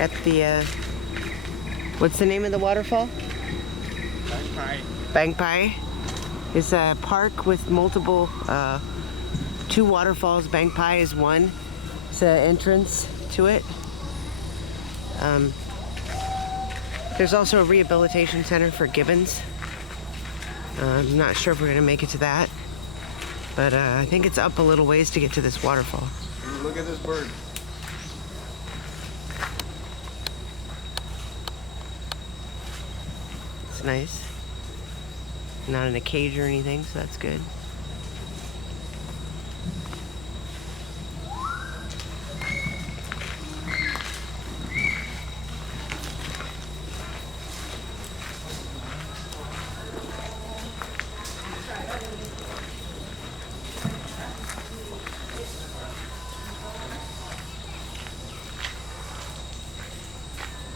at the, what's the name of the waterfall? Bang Pae. Bang Pae. It's a park with multiple, 2 waterfalls. Bang Pae is one. It's an entrance to it. There's also a rehabilitation center for gibbons. I'm not sure if we're gonna make it to that, but I think it's up a little ways to get to this waterfall. Look at this bird. It's nice. Not in a cage or anything, so that's good.